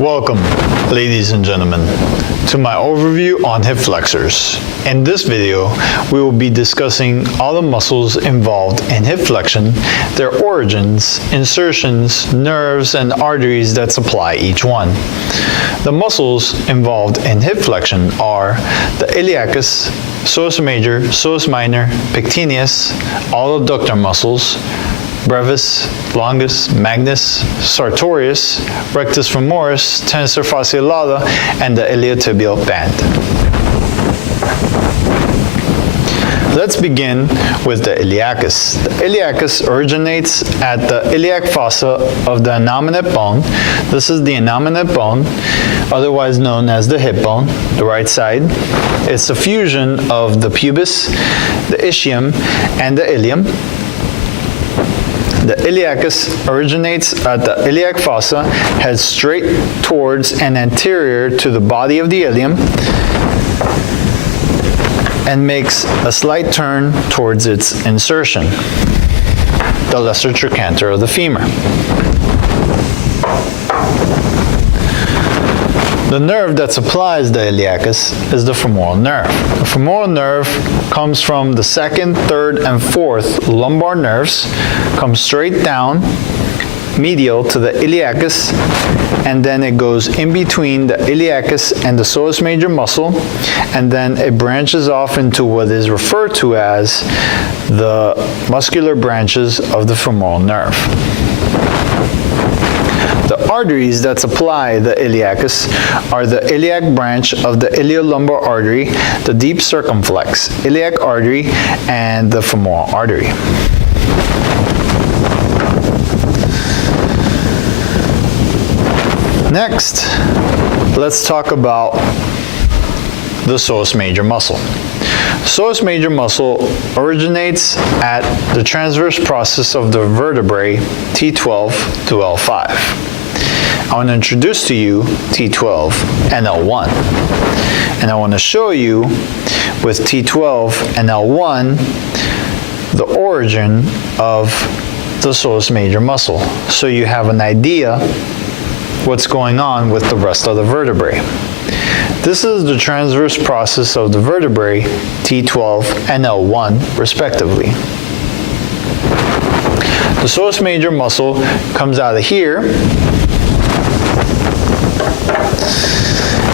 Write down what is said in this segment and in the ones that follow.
Welcome, ladies and gentlemen, to my overview on hip flexors. In this video, we will be discussing all the muscles involved in hip flexion, their origins, insertions, nerves, and arteries that supply each one. The muscles involved in hip flexion are the iliacus, psoas major, psoas minor, pectineus, all adductor muscles, brevis, longus, magnus, sartorius, rectus femoris, tensor fasciae lata, and the iliotibial band. Let's begin with the iliacus. The iliacus originates at the iliac fossa of the innominate bone. This is the innominate bone, otherwise known as the hip bone, the right side. It's a fusion of the pubis, the ischium, and the ilium. The iliacus originates at the iliac fossa, heads straight towards and anterior to the body of the ilium, and makes a slight turn towards its insertion, the lesser trochanter of the femur. The nerve that supplies the iliacus is the femoral nerve. The femoral nerve comes from the second, third, and fourth lumbar nerves, comes straight down, medial to the iliacus, and then it goes in between the iliacus and the psoas major muscle, and then it branches off into what is referred to as the muscular branches of the femoral nerve. The arteries that supply the iliacus are the iliac branch of the iliolumbar artery, the deep circumflex iliac artery, and the femoral artery. Next, let's talk about the psoas major muscle. Psoas major muscle originates at the transverse process of the vertebrae T12 to L5. I want to introduce to you T12 and L1. And I want to show you with T12 and L1 the origin of the psoas major muscle, so you have an idea what's going on with the rest of the vertebrae. This is the transverse process of the vertebrae T12 and L1 respectively. The psoas major muscle comes out of here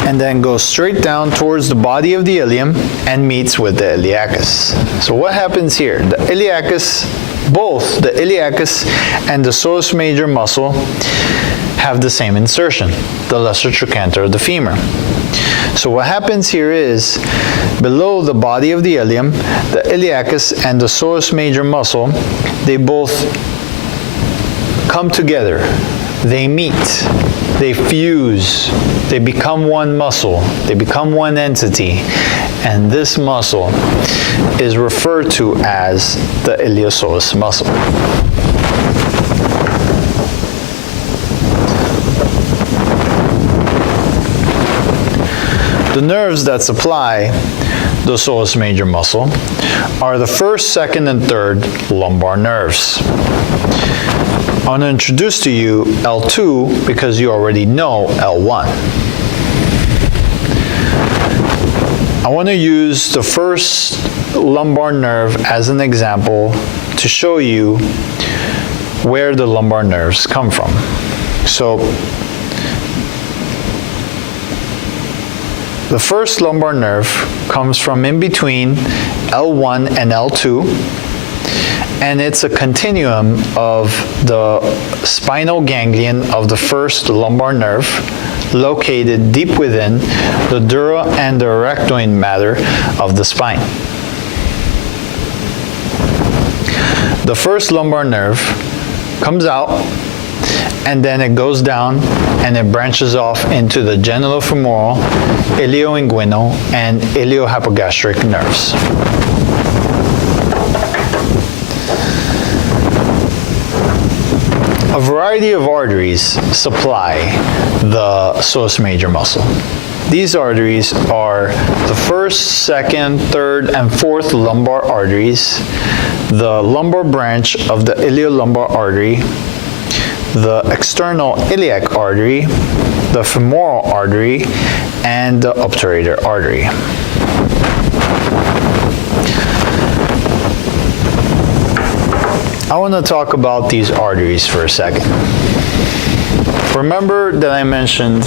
and then goes straight down towards the body of the ilium and meets with the iliacus. So what happens here? The iliacus, both the iliacus and the psoas major muscle have the same insertion, the lesser trochanter of the femur. So what happens here is, below the body of the ilium, the iliacus and the psoas major muscle, they both come together, they meet, they fuse, they become one muscle, they become one entity, and this muscle is referred to as the iliopsoas muscle. The nerves that supply the psoas major muscle are the first, second, and third lumbar nerves. I want to introduce to you L2 because you already know L1. I want to use the first lumbar nerve as an example to show you where the lumbar nerves come from. So, the first lumbar nerve comes from in between L1 and L2, and it's a continuum of the spinal ganglion of the first lumbar nerve, located deep within the dura and the arachnoid matter of the spine. The first lumbar nerve comes out, and then it goes down and it branches off into the genitofemoral, ilioinguinal, and iliohypogastric nerves. A variety of arteries supply the psoas major muscle. These arteries are the first, second, third, and fourth lumbar arteries, the lumbar branch of the iliolumbar artery, the external iliac artery, the femoral artery, and the obturator artery. I want to talk about these arteries for a second. Remember that I mentioned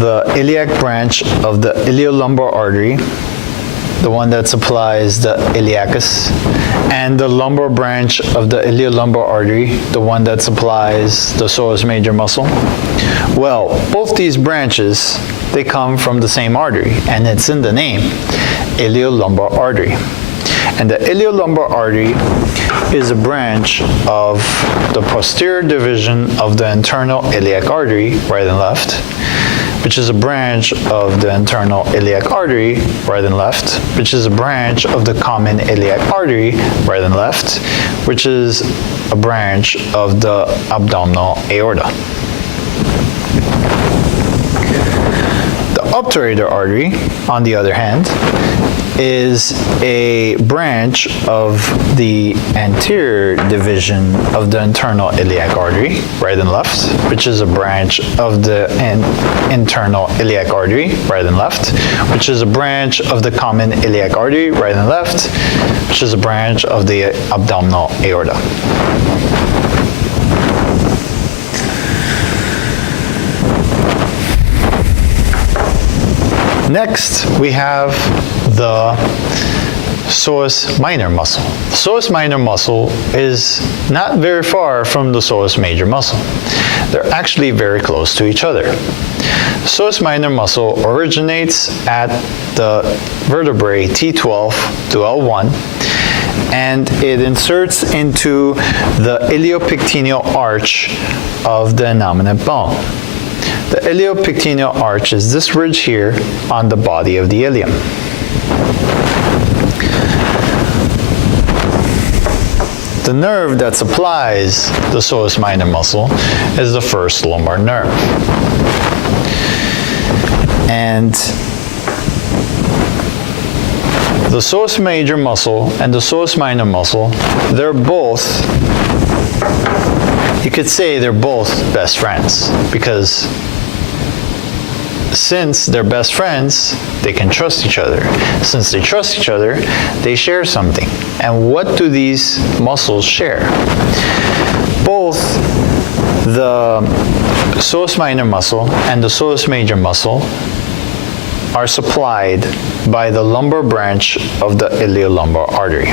the iliac branch of the iliolumbar artery, the one that supplies the iliacus, and the lumbar branch of the iliolumbar artery, the one that supplies the psoas major muscle? Well, both these branches, they come from the same artery, and it's in the name, iliolumbar artery. And the iliolumbar artery is a branch of the posterior division of the internal iliac artery, right and left, which is a branch of the internal iliac artery, right and left, which is a branch of the common iliac artery, right and left, which is a branch of the abdominal aorta. The obturator artery, on the other hand, is a branch of the anterior division of the internal iliac artery, right and left, which is a branch of the internal iliac artery, right and left, which is a branch of the common iliac artery, right and left, which is a branch of the abdominal aorta. Next, we have the psoas minor muscle. The psoas minor muscle is not very far from the psoas major muscle. They're actually very close to each other. The psoas minor muscle originates at the vertebrae T12 to L1, and it inserts into the iliopectineal arch of the innominate bone. The iliopectineal arch is this ridge here on the body of the ilium. The nerve that supplies the psoas minor muscle is the first lumbar nerve. And the psoas major muscle and the psoas minor muscle, they're both, you could say they're both best friends, because since they're best friends, they can trust each other. Since they trust each other, they share something. And what do these muscles share? Both the psoas minor muscle and the psoas major muscle are supplied by the lumbar branch of the iliolumbar artery.